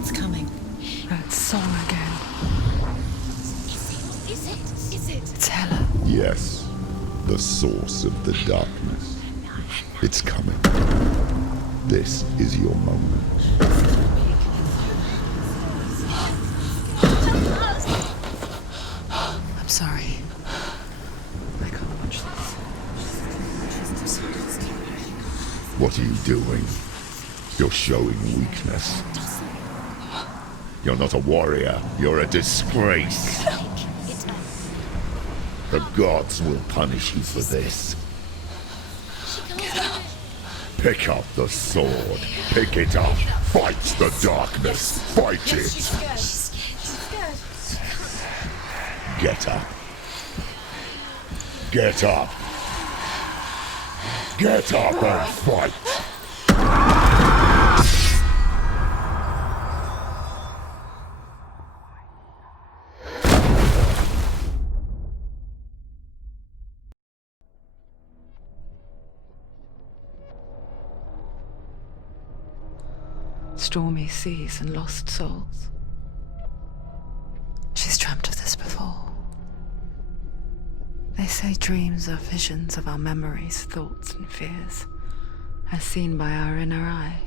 It's coming. That song again. Is it? It's Hella. Yes, the source of the darkness. It's coming. This is your moment. I'm sorry. I can't watch this. What are you doing? You're showing weakness. You're not a warrior. You're a disgrace. The gods will punish you for this. Get up. Pick up the sword. Pick it up. Fight the darkness. Fight it. Get up. Get up. Get up and fight. Stormy seas and lost souls. She's dreamt of this before. They say dreams are visions of our memories, thoughts and fears, as seen by our inner eye.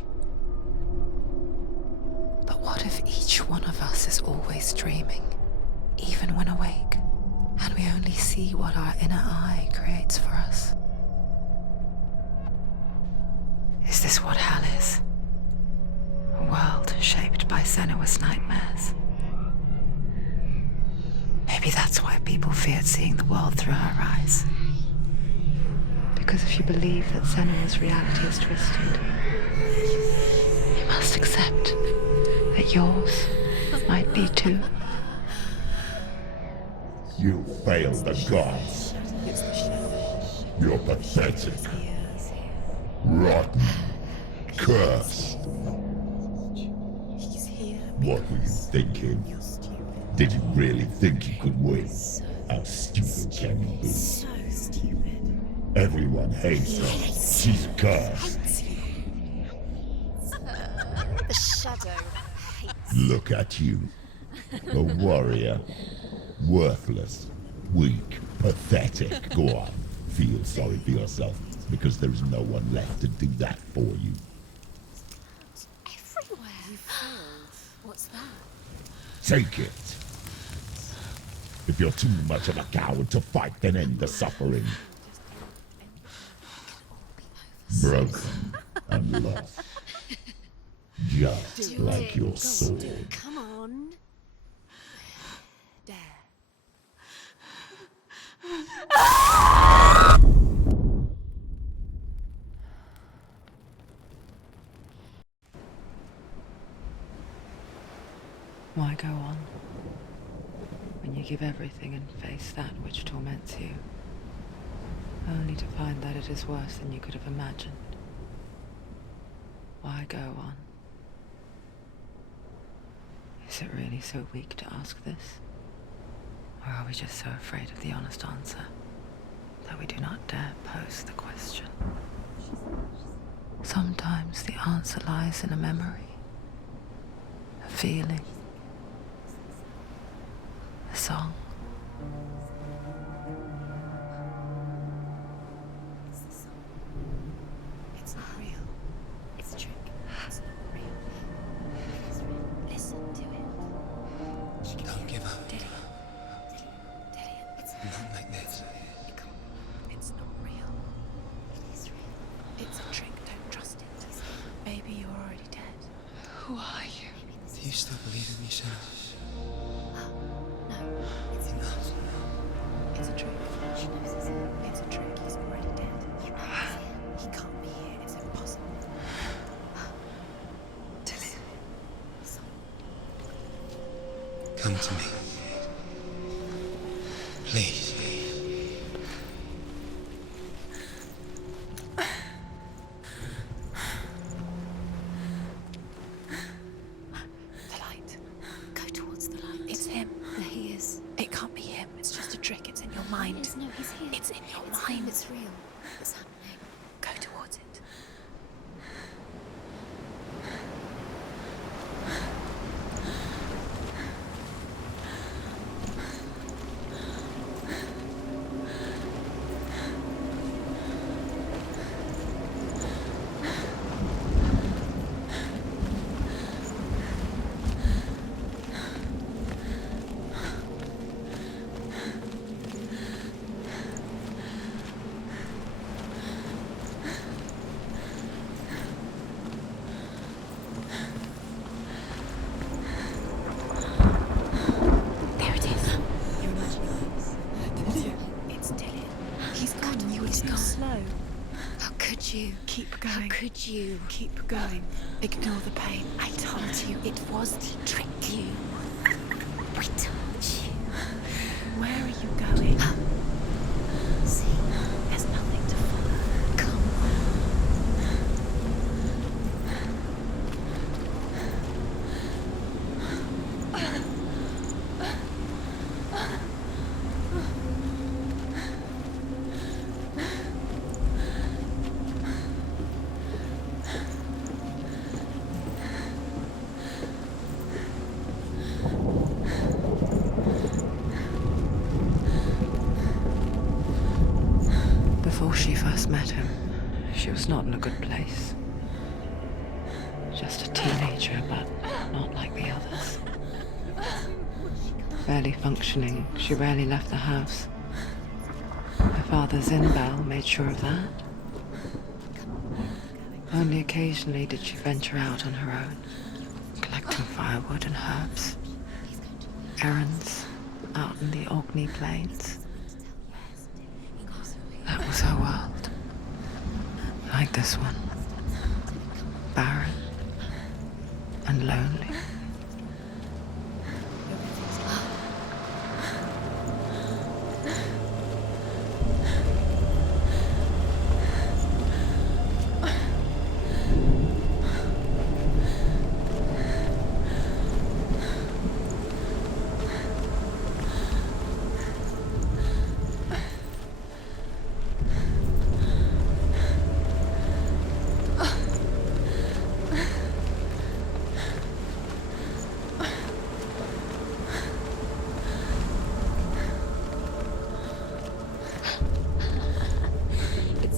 But what if each one of us is always dreaming, even when awake, and we only see what our inner eye creates for us? Is this what hell is? A world shaped by Senua's nightmares. Maybe that's why people feared seeing the world through her eyes. Because if you believe that Senua's reality is twisted, you must accept that yours might be too. You failed the gods. You're pathetic. Rotten. Cursed. What were you thinking? Did you really think you could win? How stupid can you be? So stupid. Everyone hates her. She's cursed. The shadow hates. Look at you. A warrior. Worthless. Weak. Pathetic. Go on. Feel sorry for yourself, because there is no one left to do that for you. Everywhere. You failed. What's that? Take it. If you're too much of a coward to fight, then end the suffering. Broken and lost. Just like your sword. Come on. There. Why go on when you give everything and face that which torments you, only to find that it is worse than you could have imagined? Why go on? Is it really so weak to ask this? Or are we just so afraid of the honest answer that we do not dare pose the question? Sometimes the answer lies in a memory, a feeling, a song. It's not real. It's a trick. It's not real. It's real. Listen to it. Don't give up. Daddy. It's Not like this. It's not real. It is real. It's a trick. Don't trust it. Baby, you're already dead. Who are you? Do you still believe in me, Senua? No, it's Enough. It's a trick. She knows it's him. It's a trick. He's already dead. You know it's him. He can't be here. It's impossible. Tilly. Come to me. Please. The light. Go towards the light. It's him. There he is. It can't be him. It's just a trick. It's in your mind. No, he's here. It's in your mind. It's real. It's happening. Go towards it. you? Keep going. How could you? Keep going. Ignore the pain. I told you it was to trick you. I told you. Where are you going? See, there's nothing to follow. Come Before she first met him, she was not in a good place. Just a teenager, but not like the others. Barely functioning, she rarely left the house. Her father Zinbal made sure of that. Only occasionally did she venture out on her own, collecting firewood and herbs. Errands out in the Orkney Plains. That was her world. Like this one. Barren and lonely.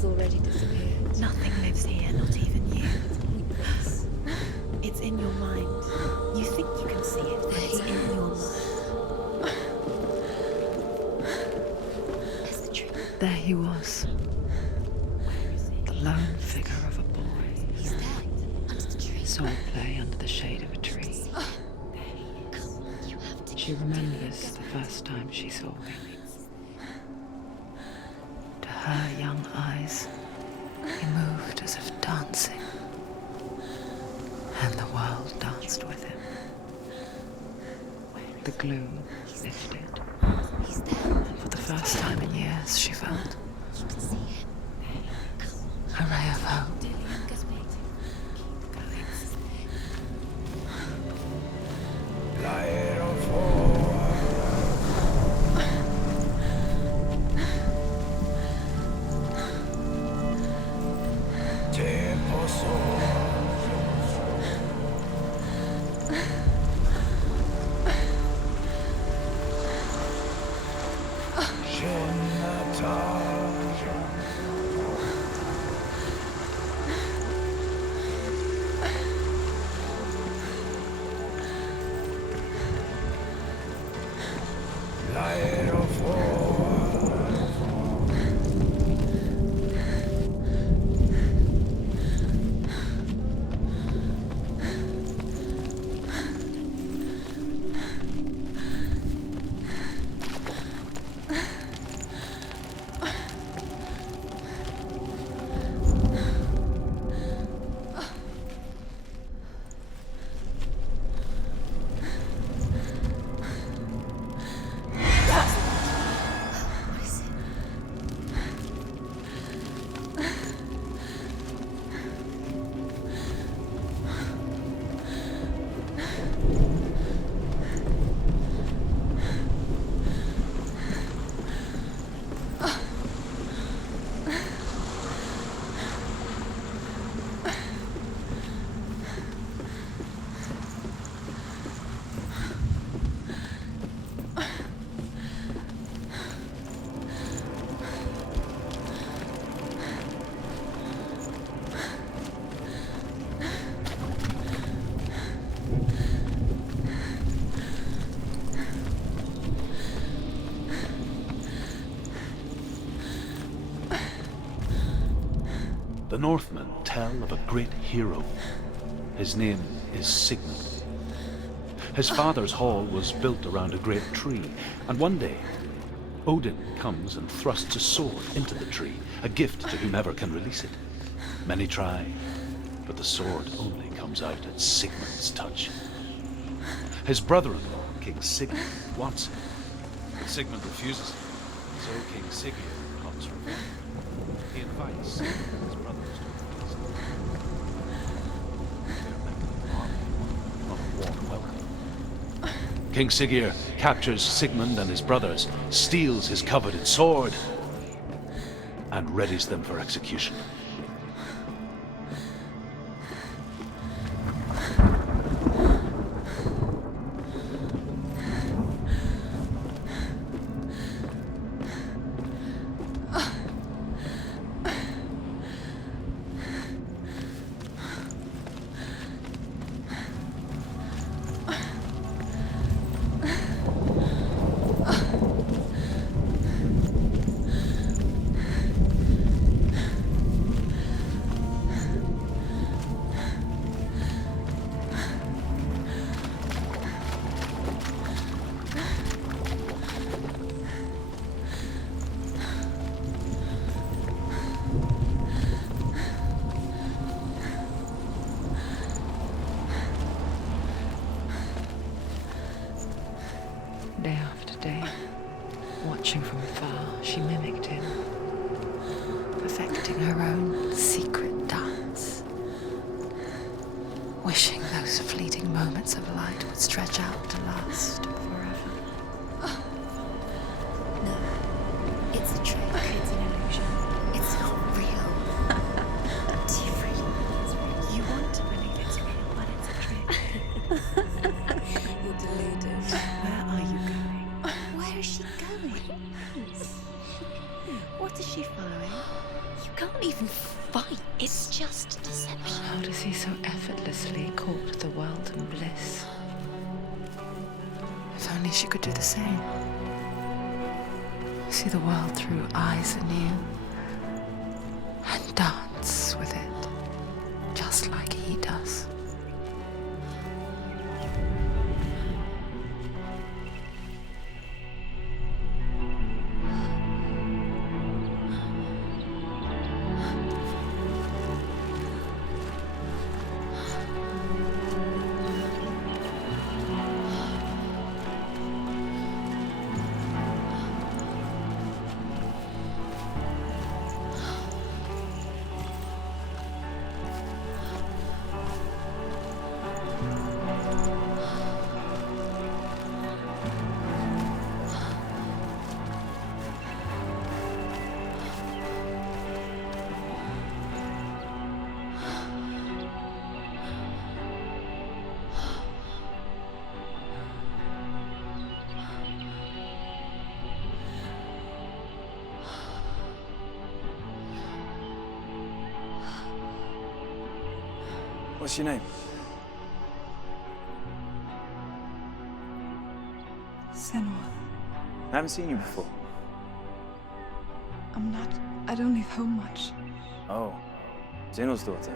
already disappeared. Nothing lives here, not even you. It's in your mind. You think you can see it, but it's in your mind. That's the truth. There he was. The lone figure of a boy. He's there, under the tree. Saw play under the shade of a tree. Come, you have to. She remembers the first time she saw him. To her young eyes, he moved as if dancing, and the world danced with him. The gloom lifted, He's there. and for the first time in years, she felt You can see him. a ray of hope. Because wait. The Northmen tell of a great hero. His name is Sigmund. His father's hall was built around a great tree, and one day, Odin comes and thrusts a sword into the tree, a gift to whomever can release it. Many try, but the sword only comes out at Sigmund's touch. His brother-in-law, King Sigmund, wants him, but Sigmund refuses him, so King Sigurd plots revenge. He invites Sigmund and his brothers to a feast. They are met with an army, not a warm welcome. King Sigurd captures Sigmund and his brothers, steals his coveted sword, and readies them for execution. Day after day, watching from afar, she mimicked him, perfecting her own secret dance, wishing those fleeting moments of light would stretch out to last forever. No, it's a trick. It's an illusion. It's not real. Do you really believe it's real? You want to believe it's real, but it's a trick. You're deluded. Where are you going? Where is she going? What is she following? You can't even fight. It's just deception. How does he so effortlessly court the world and bliss? If only she could do the same. See the world through eyes anew and dance with it, just like he does. What's your name? Senua. I haven't seen you before. I don't leave home much. Oh, Zenua's daughter.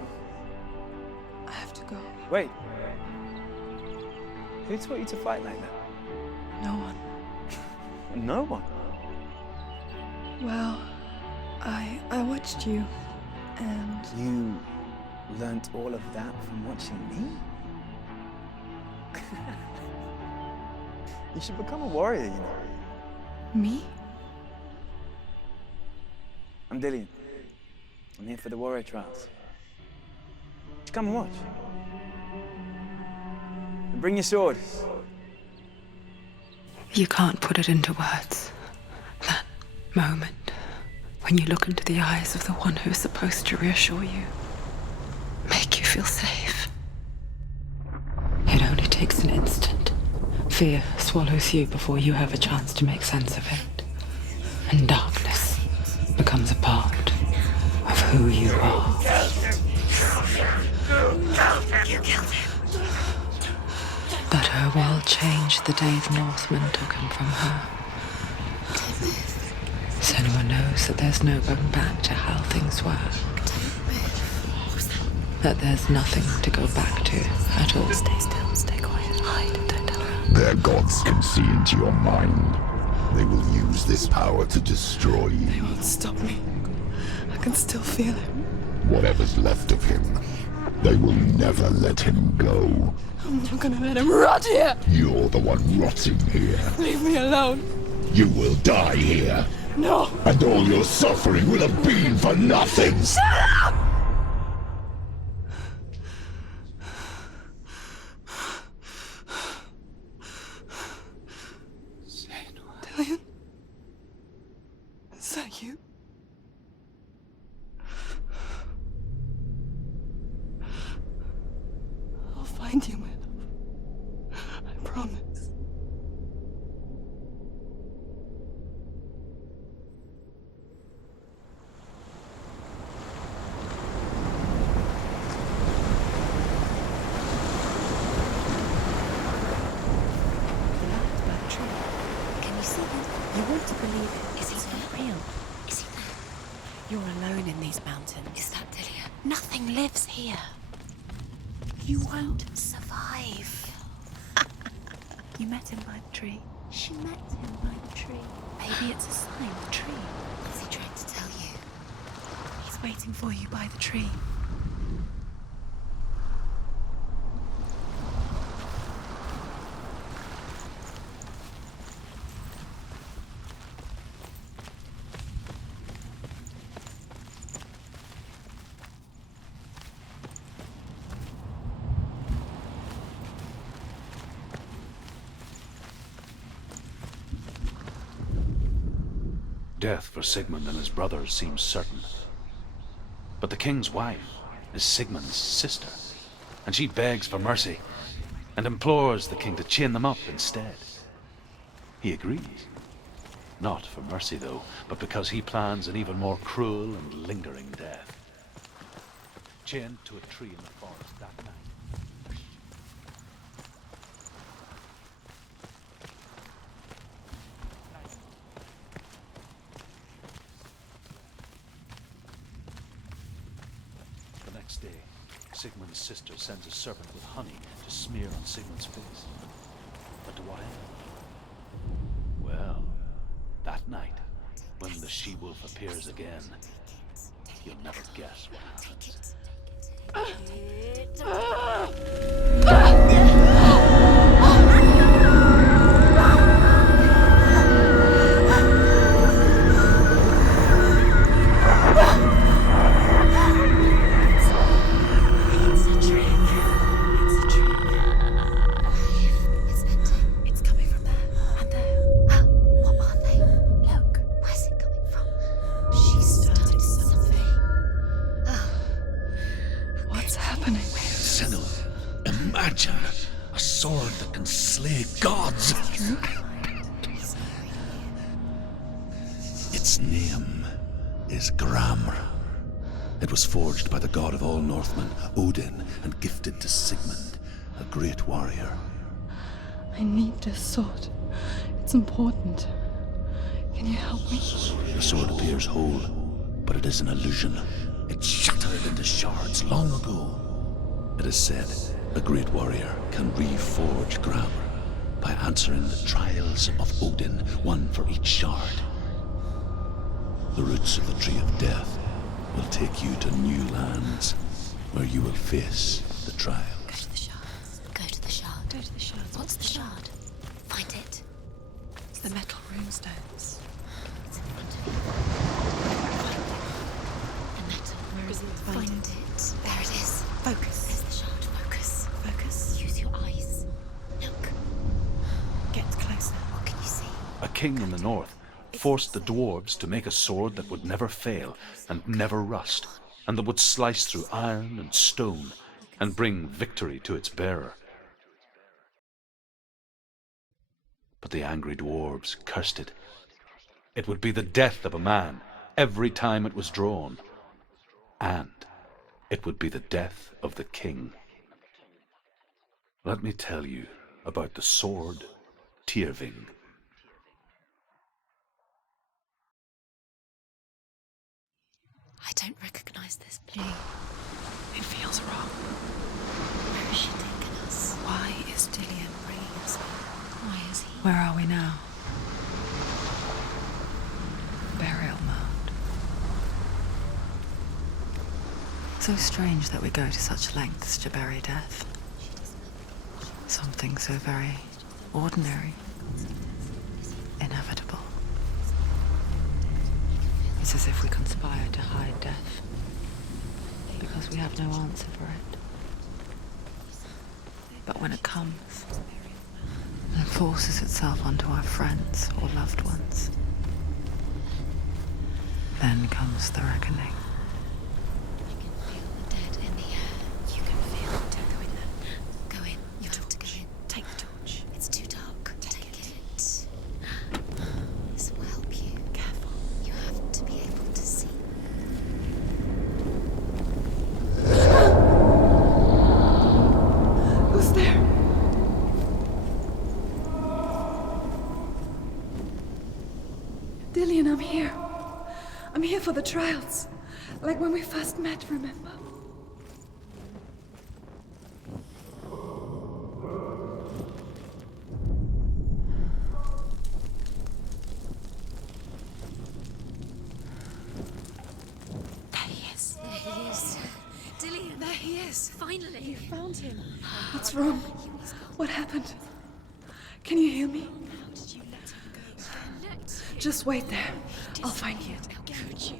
I have to go. Wait. Who taught you to fight like that? No one. No one? Well, I watched you, and You learnt all of that from watching me? You should become a warrior, you know. me? I'm Dillian. I'm here for the warrior trials. Just come and watch. And bring your sword. You can't put it into words. That moment when you look into the eyes of the one who's supposed to reassure you, make you feel safe. It only takes an instant. Fear swallows you before you have a chance to make sense of it. And darkness becomes a part of who you are. You killed him. But her world changed the day the Northmen took him from her. Senua knows that there's no going back to how things were. That there's nothing to go back to at all. Stay still, stay quiet, hide, don't tell her. Their gods can see into your mind. They will use this power to destroy They you. won't stop me. I can still feel him. whatever's left of him. They will never let him go. I'm not gonna let him rot here! You're the one rotting here. Leave me alone! You will die here. No! And all your suffering will have been for nothing. Shut up! Dillian? Is that you? I'll find you, my love. I promise. Can you see him? You want to believe it. Is he not real? Is he there? You're alone in these mountains. Is that Dillian? Nothing lives here. You won't survive. You met him by the tree. She met him by the tree. Maybe it's a sign, the tree. What's he trying to tell you? He's waiting for you by the tree. Death for Sigmund and his brothers seems certain. But the king's wife is Sigmund's sister, and she begs for mercy and implores the king to chain them up instead. He agrees. Not for mercy, though, but because he plans an even more cruel and lingering death. Chained to a tree in the forest that night. The next day, Sigmund's sister sends a servant with honey to smear on Sigmund's face. But to what end? Well, that night, when the she-wolf appears again, you'll never guess what happens. It's coming from there and there. What are they? Look, where's it coming from? She started something. What's happening? Senua, imagine a sword that can slay gods. Its name is Gram. It was forged by the god of all Northmen, Odin, and gifted to Sigmund, a great warrior. I need this sword. It's important. Can you help me? The sword appears whole, but it is an illusion. It shattered into shards long ago. It is said a great warrior can reforge Gram by answering the trials of Odin, one for each shard. The roots of the Tree of Death will take you to new lands where you will face the trials. Go to the shard. Go to the shard. Go to the shard. What's the shard? Find it. It's the metal runestones. It's in front of you. The metal. Where is it? Find it. There it is. Focus. There's the shard. Focus. Focus. Use your eyes. Look. Get closer. What can you see? A king in the north forced the dwarves to make a sword that would never fail and never rust, and that would slice through iron and stone and bring victory to its bearer. But the angry dwarves cursed it. It would be the death of a man every time it was drawn, and it would be the death of the king. Let me tell you about the sword Tyrving. I don't recognize this blade. It feels wrong. Where is she taking us? Why is Dillian bringing us here? Why is he? Where are we now? Burial mound. So strange that we go to such lengths to bury death. Something so very ordinary, inevitable. It's as if we conspire to hide death, because we have no answer for it. But when it comes, and forces itself onto our friends or loved ones, then comes the reckoning. I can feel the dead in the air. You can feel it. Don't go in there. Go in. You have to go in. Take the torch. It's too dark. Take it. This will help you. Careful. You have to be able to see. Who's there? Dillian, I'm here. I'm here for the trials. Like when we first met, remember? There he is. There he is. Dillian. There he is. Finally. You found him. What's wrong? What happened? Can you hear me? How did you let him go? Just wait there. I'll find you. Could you?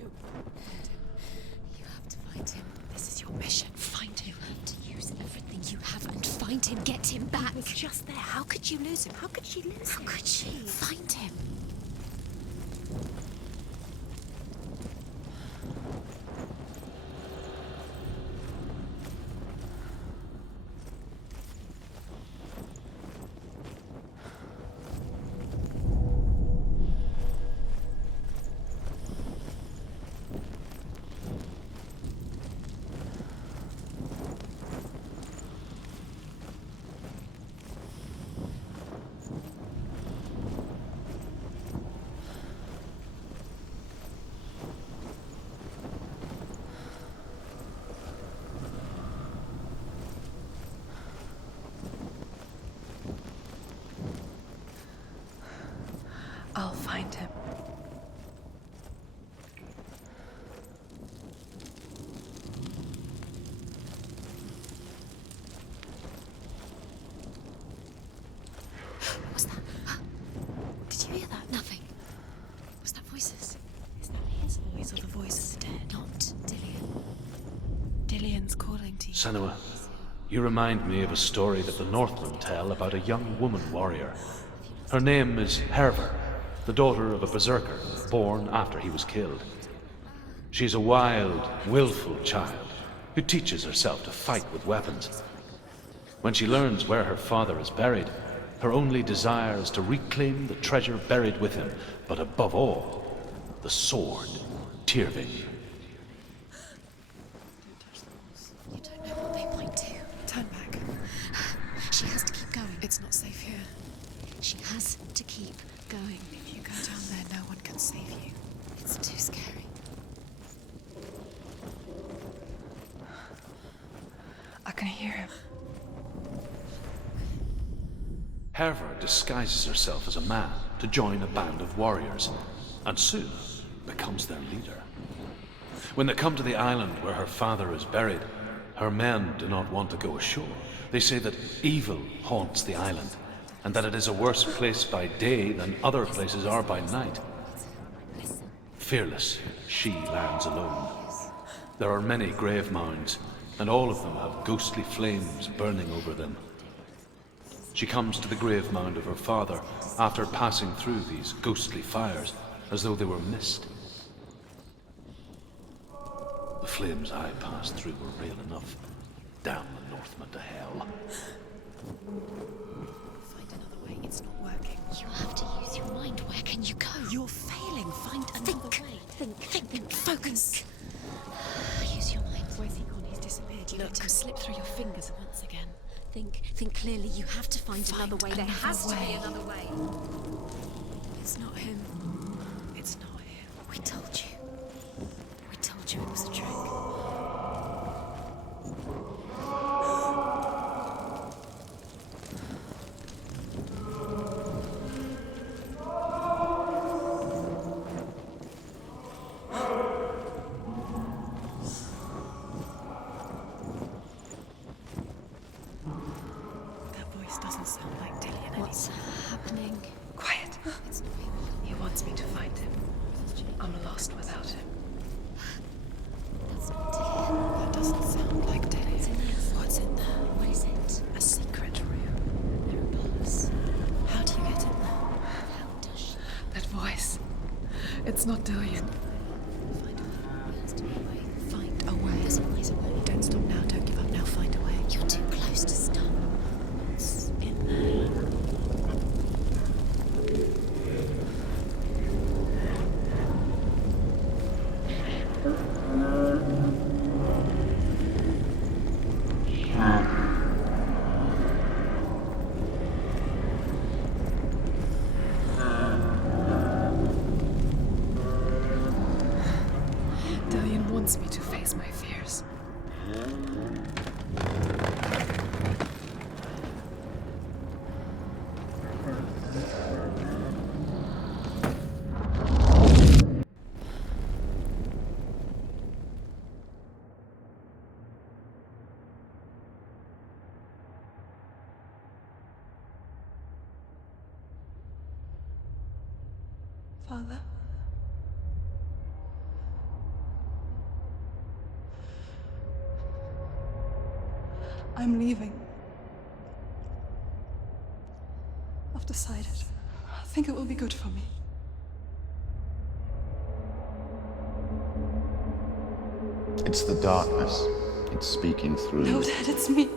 You have to find him. This is your mission. Find him. You have to use everything you have and find him. Get him back. He was just there. How could you lose him? How could she lose him? How could she? Find him. I'll find him. What was that? Did you hear that? Nothing. Was that voices? Is that his voice or the voice of the dead? Not Dillian. Dillian's calling to you. Senua, you remind me of a story that the Northmen tell about a young woman warrior. Her name is Herver, the daughter of a berserker born after he was killed. She's a wild, willful child who teaches herself to fight with weapons. When she learns where her father is buried, her only desire is to reclaim the treasure buried with him, but above all, the sword, Tyrving. You don't know what they might do. Turn back. She has to keep going. It's not safe here. She has to keep going. If you go down there, no one can save you. It's too scary. I can hear him. Herver disguises herself as a man to join a band of warriors, and soon becomes their leader. When they come to the island where her father is buried, her men do not want to go ashore. They say that evil haunts the island, and that it is a worse place by day than other places are by night. Fearless, she lands alone. There are many grave mounds, and all of them have ghostly flames burning over them. She comes to the grave mound of her father after passing through these ghostly fires as though they were mist. The flames I passed through were real enough. Damn the Northmen to hell. Find another way. It's not working. You have to use your mind. Where can you go? You're failing. Find another way. Think. Focus. Use your mind. Where's he gone? He's disappeared. You let him slip through your fingers once again. Think clearly. You have to find another way. There has to be another way. It's not him. It's not him. We told you. We told you it was a trick. sound like Dillian. What's happening? quiet? It's not him. He wants me to find him. I'm lost without him. That's not Dillian. That doesn't sound like Dillian. What's in there? What is it? A secret room. There are bombs. How do you get in there? How does she? That voice. It's not Dillian. Find a way. There has to be a way. Find a way. There's always a way. Don't stop now. Don't give up now. Find a way. You're too close to stop. What's in there? Dillian wants me to face my fears. Father? I'm leaving. I've decided. I think it will be good for me. It's the darkness. It's speaking through No, you. Dad, it's me.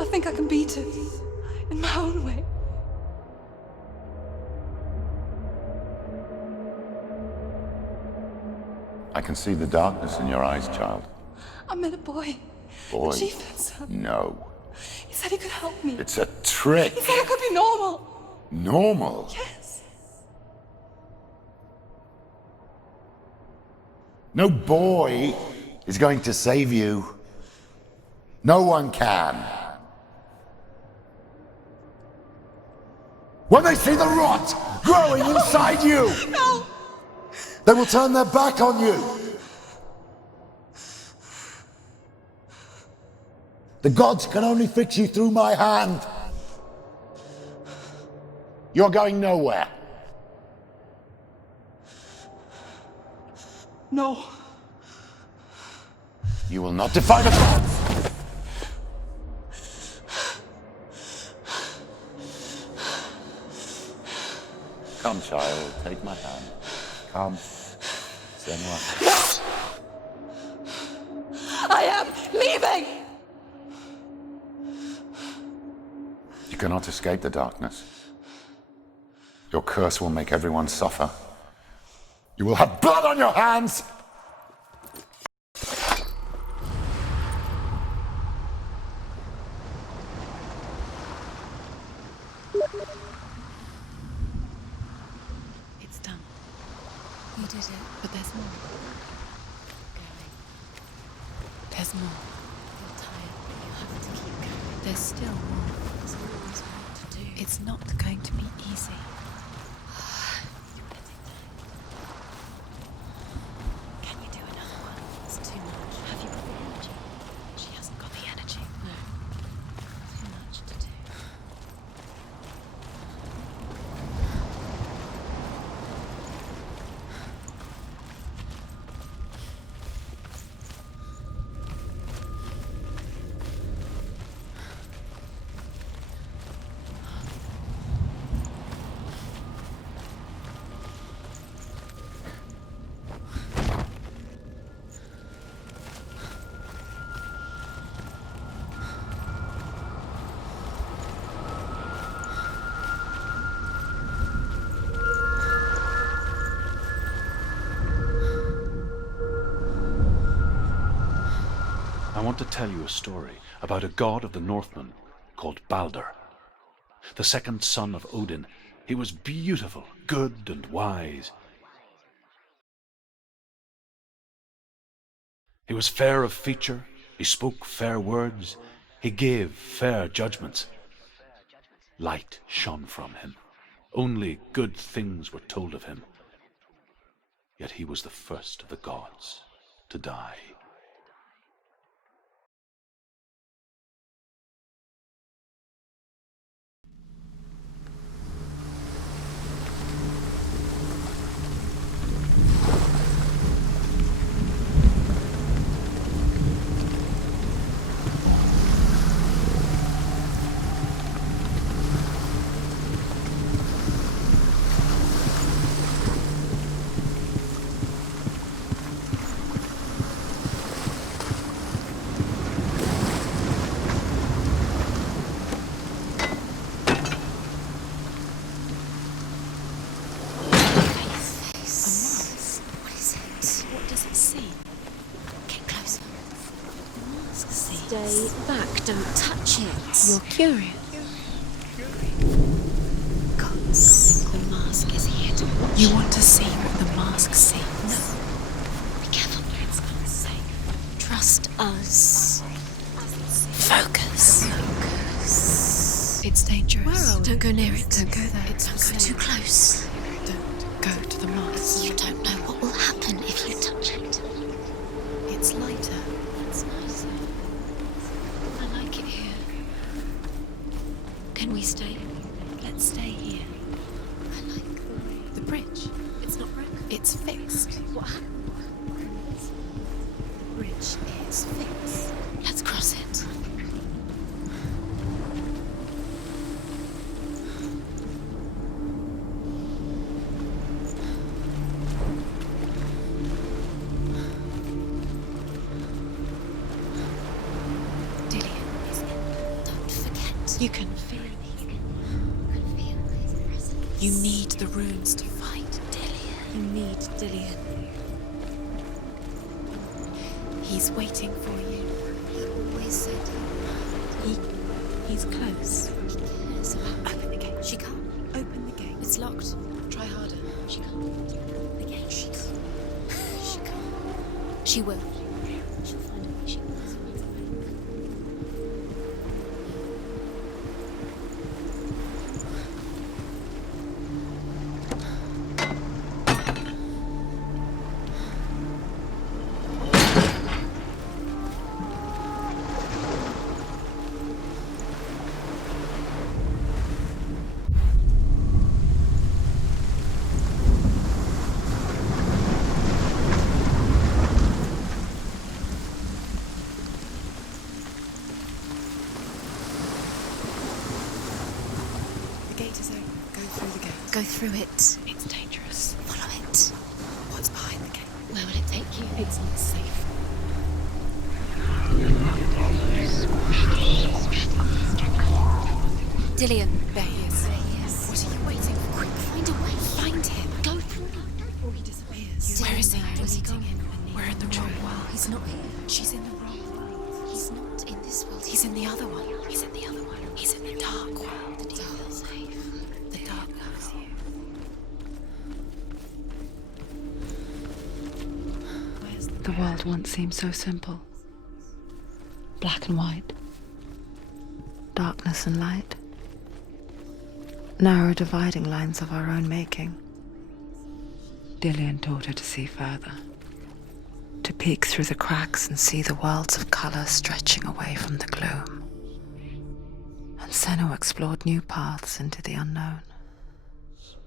I think I can beat it. In my own way. I can see the darkness in your eyes, child. I met a boy. Boy. The chieftain's son. No. He said he could help me. It's a trick. He said I could be normal. Normal. Yes. No boy is going to save you. No one can. When they see the rot growing inside you, No! they will turn their back on you. The gods can only fix you through my hand. You're going nowhere. No. You will not defy the gods. Come, child, take my hand. Come, Senua. I am leaving! You cannot escape the darkness. Your curse will make everyone suffer. You will have blood on your hands! It's done. You did it, but there's more. There's more. You're tired, but you have to keep going. There's still more. There's always more to do. It's not going to be easy. You're getting there. Can you do another one? It's too much. Have you got the energy? She hasn't got the energy. No. Too much to do. I want to tell you a story about a god of the Northmen called Balder. The second son of Odin. He was beautiful, good and wise. He was fair of feature, he spoke fair words, he gave fair judgments. Light shone from him. Only good things were told of him. Yet he was the first of the gods to die. mask sees. Stay back, don't touch it. You're curious. Gods, the mask is here to watch. You want to see what the mask sees. No. Be careful, it's not safe. Trust us. Focus. Focus. It's dangerous. Where are we? Don't go near it. Don't go there. Don't go too close. Don't go to the mask. You don't know what will happen if you touch it. It's lighter. It's nicer. I like it here. Can we stay? Let's stay here. I like The bridge. It's not broken. It's fixed. What happened? The bridge is fixed. Let's cross it. Dillian is in. Don't forget. You can feel it. You need the runes to fight Dillian. You need Dillian. He's waiting for you. He always said He's close. he cares about. Open the gate. She can't. Open the gate. It's locked. Try harder. She can't. The gate. She can't. She can't. She will. She'll find a way. She always finds a way. The gate is open. Go through the gate. Go through it. It's dangerous. Follow it. What's behind the gate? Where will it take you? It's not safe. Dillian. There he is. What are you waiting for? Quick, find a way. Find him. Go through. Before he disappears. Where is he? Where's he gone? We're in the wrong world. He's not here. She's in the wrong world. He's not in this world. He's in the other one. He's in the other one. He's in the dark world. The dark safe. The dark loves you. Where's The world once seemed so simple. Black and white. Darkness and light. Narrow dividing lines of our own making. Dillian taught her to see further. To peek through the cracks and see the worlds of colour stretching away from the gloom. And Senua explored new paths into the unknown.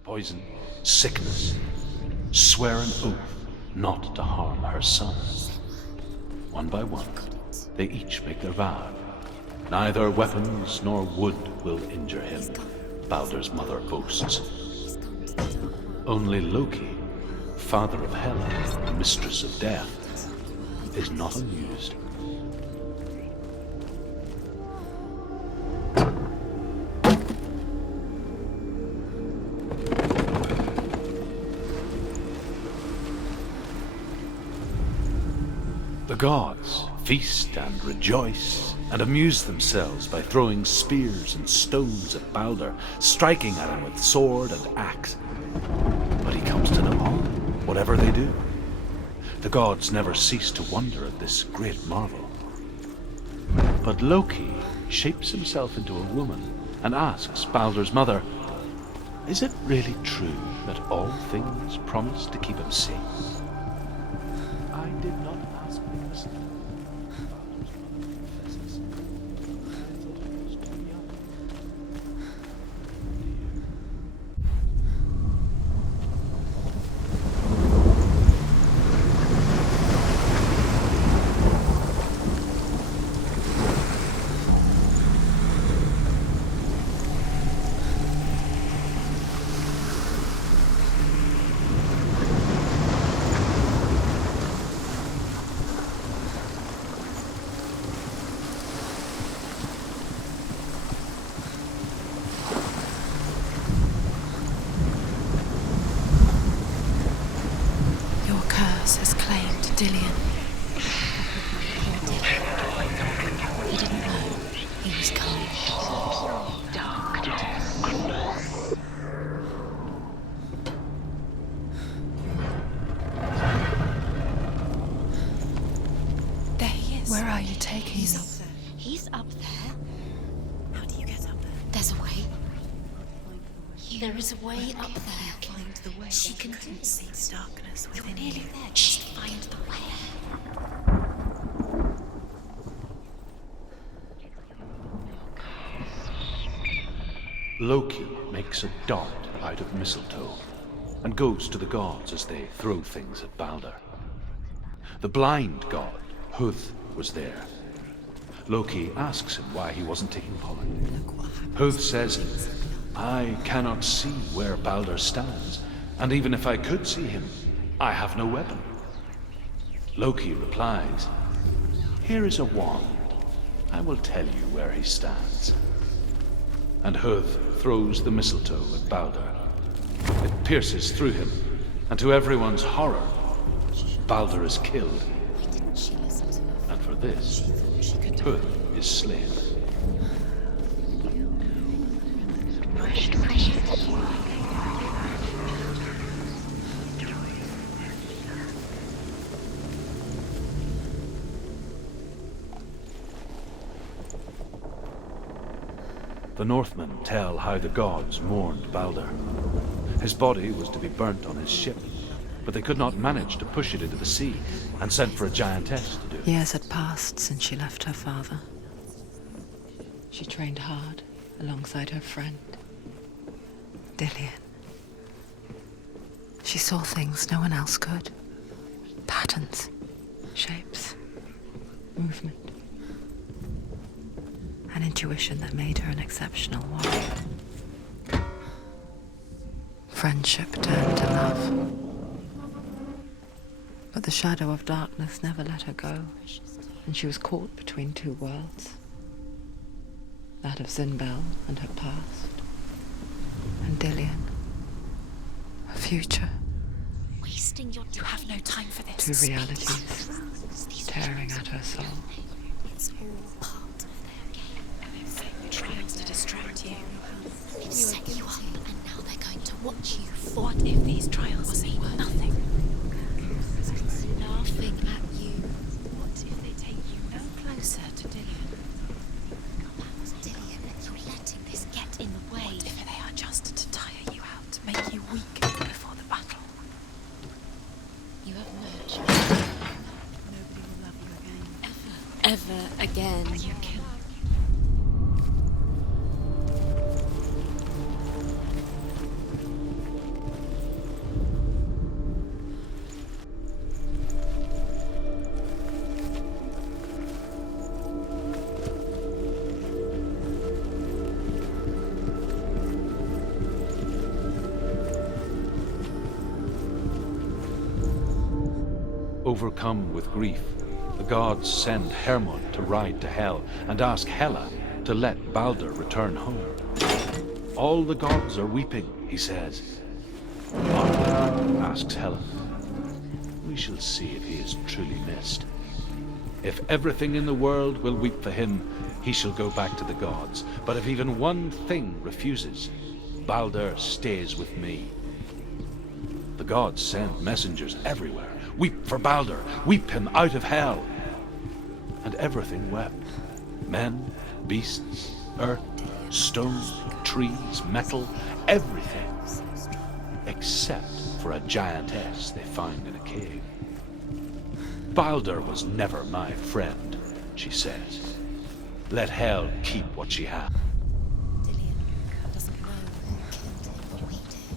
Poison, sickness, swear an oath not to harm her sons. One by one, they each make their vow. Neither weapons nor wood will injure him, Baldur's mother boasts. Only Loki, father of Hela, mistress of death, is not amused. The gods feast and rejoice and amuse themselves by throwing spears and stones at Baldur, striking at him with sword and axe. But he comes to them all, whatever they do. The gods never cease to wonder at this great marvel. But Loki shapes himself into a woman and asks Baldur's mother, "Is it really true that all things promise to keep him safe?" I did not ask this. Baldur's mother confesses, "I thought I was too young." Your curse has claimed Dillian. He's up there. He's up there. How do you get up there? There's a way. There is a way up there. Find the way. She can see the darkness You're within nearly you. there. Just find the way. Loki makes a dart out of mistletoe and goes to the gods as they throw things at Balder. The blind god, Huth, was there. Loki asks him why he wasn't taking part. Huth says, I cannot see where Balder stands, and even if I could see him, I have no weapon. Loki replies, here is a wand. I will tell you where he stands. And Huth throws the mistletoe at Balder. It pierces through him, and to everyone's horror, Balder is killed. Why didn't she listen to her? And for this, Huth is slain. The Northmen tell how the gods mourned Balder. His body was to be burnt on his ship, but they could not manage to push it into the sea and sent for a giantess to do it. Years had passed since she left her father. She trained hard alongside her friend, Dillian. She saw things no one else could. Patterns, shapes, movement. An intuition that made her an exceptional warrior. Friendship turned to love. But the shadow of darkness never let her go, and she was caught between two worlds. That of Zinbel and her past, and Dillian, her future. Wasting your time. You have no time for this. Two realities tearing at her soul. It's all part of their game. Trials to distract you. They've set you up, and now they're going to watch you What if these trials mean nothing? laughing at you. What if they take you no closer to Dillian? Dillian, you're letting this get in the way. What if they are just to tire you out, to make you weak before the battle? You have no choice. Nobody will love you again. Ever again. You can. Overcome with grief, the gods send Hermod to ride to Hell and ask Hela to let Balder return home. All the gods are weeping, he says. Why? Asks Hela. We shall see if he is truly missed. If everything in the world will weep for him, he shall go back to the gods. But if even one thing refuses, Balder stays with me. The gods send messengers everywhere. Weep for Balder, weep him out of hell. And everything wept. Men, beasts, earth, stone, trees, metal, everything. Except for a giantess they find in a cave. Balder was never my friend, she says. Let hell keep what she has. Dillian doesn't know who killed him, but we did.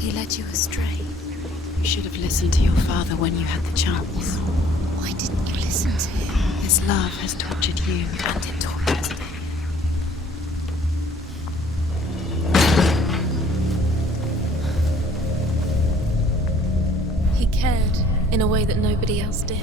He led you astray. You should have listened to your father when you had the chance. Why didn't you listen to him? His love has tortured you, and it tortures me. He cared in a way that nobody else did.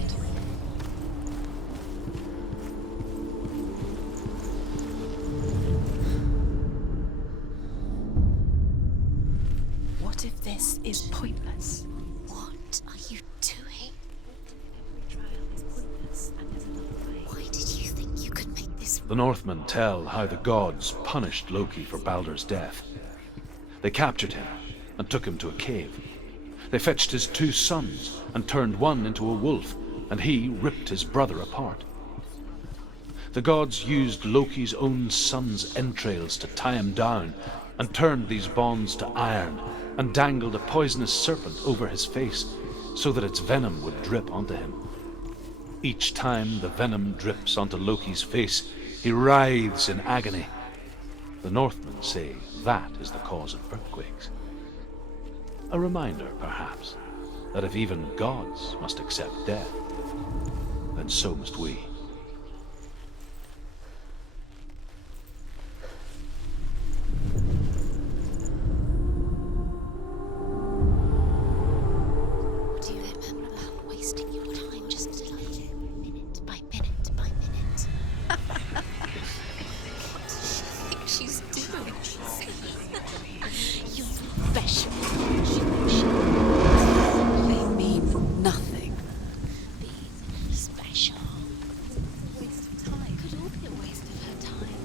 What if this is pointless? What are you doing? The Northmen tell how the gods punished Loki for Baldur's death. They captured him and took him to a cave. They fetched his 2 sons and turned one into a wolf, and he ripped his brother apart. The gods used Loki's own son's entrails to tie him down and turned these bonds to iron and dangled a poisonous serpent over his face so that its venom would drip onto him. Each time the venom drips onto Loki's face, he writhes in agony. The Northmen say that is the cause of earthquakes. A reminder, perhaps, that if even gods must accept death, then so must we. Do you remember about wasting your time just minute by minute by minute? What does she think she's doing? You're special. They mean nothing. Being special. Waste of time. Could all be a waste of her time.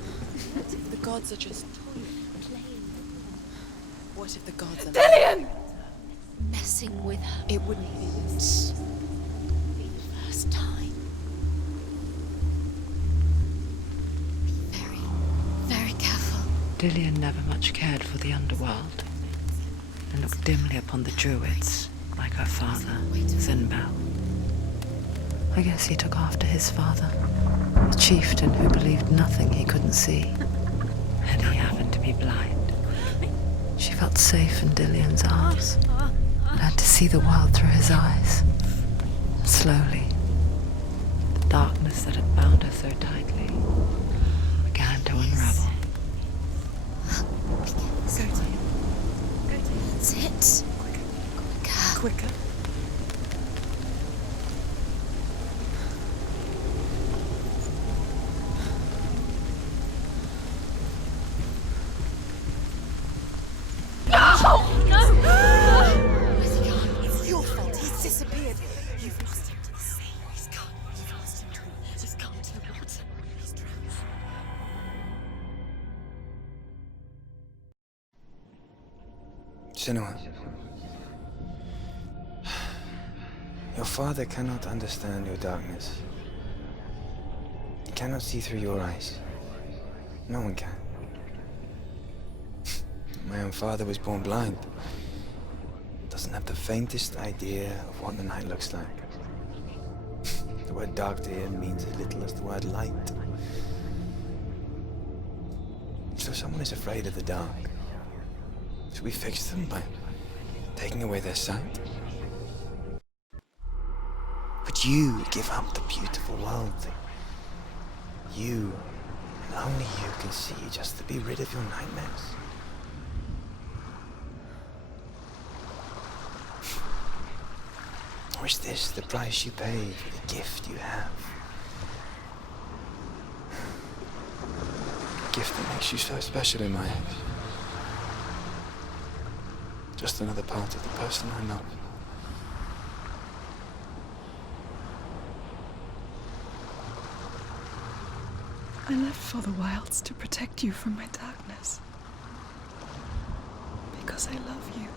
What if the gods are just Playing What if the gods are Dillian! messing with her. It wouldn't be Be the first time. Be very, very careful. Dillian never much cared for the underworld and looked dimly upon the druids, like her father, Zinbel. I guess he took after his father, the chieftain who believed nothing he couldn't see. And he happened to be blind. She felt safe in Dillian's arms, learned to see the world through his eyes. Slowly, the darkness that had bound her so tightly began to unravel. Go to him. Sit. Quicker. quicker. Where's he gone? It's your fault. He's disappeared. You've lost him to the sea. He's gone. You've lost him to him. He's gone to the water. He's drowned. Senua, your father cannot understand your darkness. He cannot see through your eyes. No one can. My own father was born blind. Doesn't have the faintest idea of what the night looks like. The word dark to him means as little as the word light. So someone is afraid of the dark. Should we fix them by taking away their sight? Would you give up the beautiful world that you, and only you, can see just to be rid of your nightmares? Or is this the price you pay for the gift you have? A gift that makes you so special in my eyes. Just another part of the person I love. I left for the wilds to protect you from my darkness. Because I love you.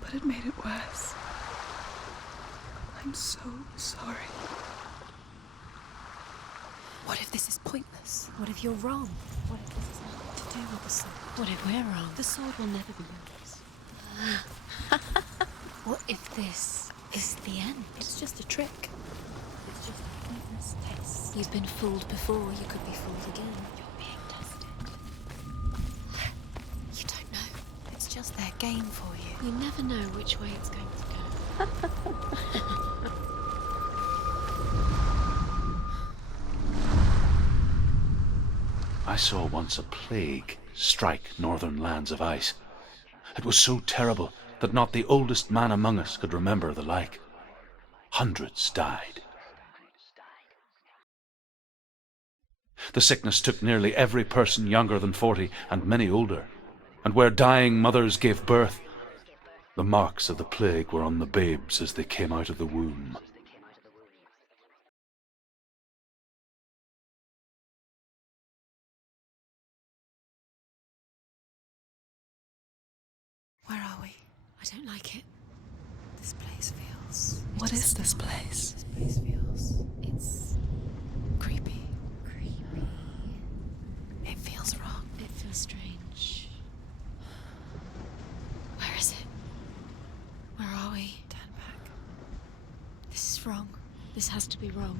But it made it worse. I'm so sorry. What if this is pointless? What if you're wrong? What if this is nothing to do with the sword? What if we're wrong? The sword will never be yours. What if this is the end? It's just a trick. It's just a pointless test. You've been fooled before, you could be fooled again. You're being tested. You don't know. It's just their game for you. You never know which way it's going to go. I saw once a plague strike northern lands of ice. It was so terrible that not the oldest man among us could remember the like. Hundreds died. The sickness took nearly every person younger than 40 and many older, and where dying mothers gave birth, the marks of the plague were on the babes as they came out of the womb. don't like it. This place feels... What is this place? This place feels... It's... creepy. Creepy. It feels wrong. It feels strange. Where is it? Where are we? Turn back. This is wrong. This has to be wrong.